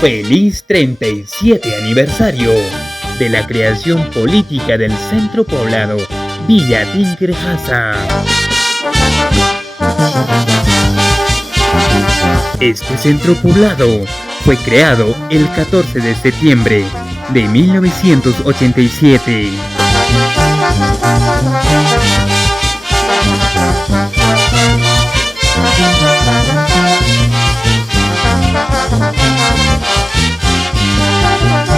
Feliz 37 aniversario de la creación política del centro poblado Villa Tinkerjasa. Este centro poblado fue creado el 14 de septiembre de 1987.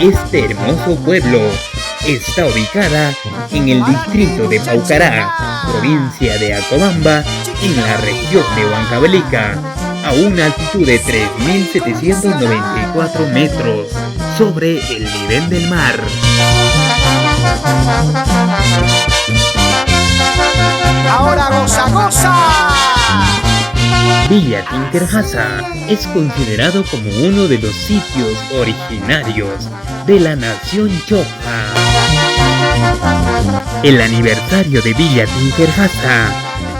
Este hermoso pueblo está ubicada en el distrito de Paucará, provincia de Acobamba, en la región de Huancavelica, a una altitud de 3.794 metros sobre el nivel del mar. Ahora goza, goza. Villa Tinkerjasa es considerado como uno de los sitios originarios de la nación Chopa. El aniversario de Villa Tinkerjasa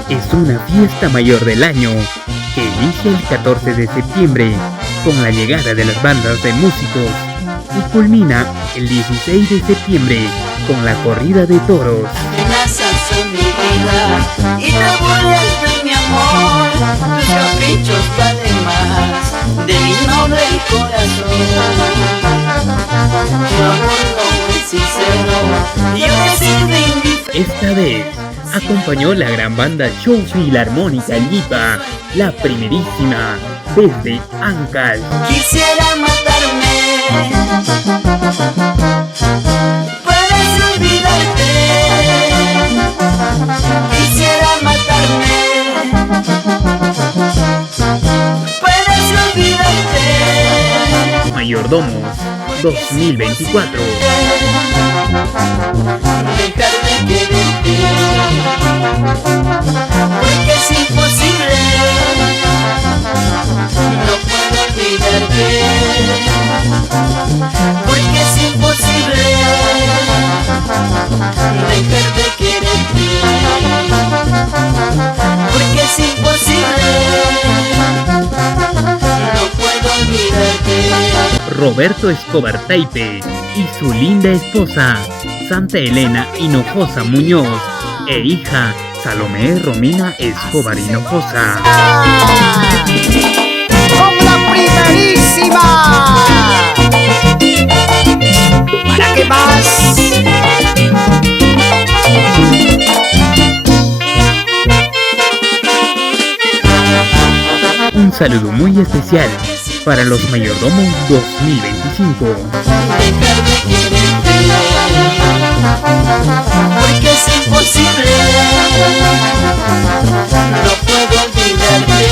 es una fiesta mayor del año que inicia el 14 de septiembre con la llegada de las bandas de músicos y culmina el 16 de septiembre con la corrida de toros. Y te burlas de mi amor, tus caprichos valen más de mi noble corazón. Tu amor no es sincero, yo decido indiferente. Esta vez acompañó la gran banda Show Filarmónica Lipa, la primerísima desde Ancash. Quisiera matarme, puedes olvidarte. Quisiera matarme, puedes olvidarte. Mayordomos 2024. Dejar de quererte, porque es imposible. No puedo olvidarte, porque es imposible. Dejar de quererte, porque es imposible. No puedo olvidarte. Roberto Escobar Taipe y su linda esposa Santa Elena Hinojosa Muñoz e hija Salomé Romina Escobar Hinojosa. Con la primerísima. ¿Para qué más? Un saludo muy especial para los Mayordomos 2025. Dejar de quererte, porque es imposible. No puedo olvidarte.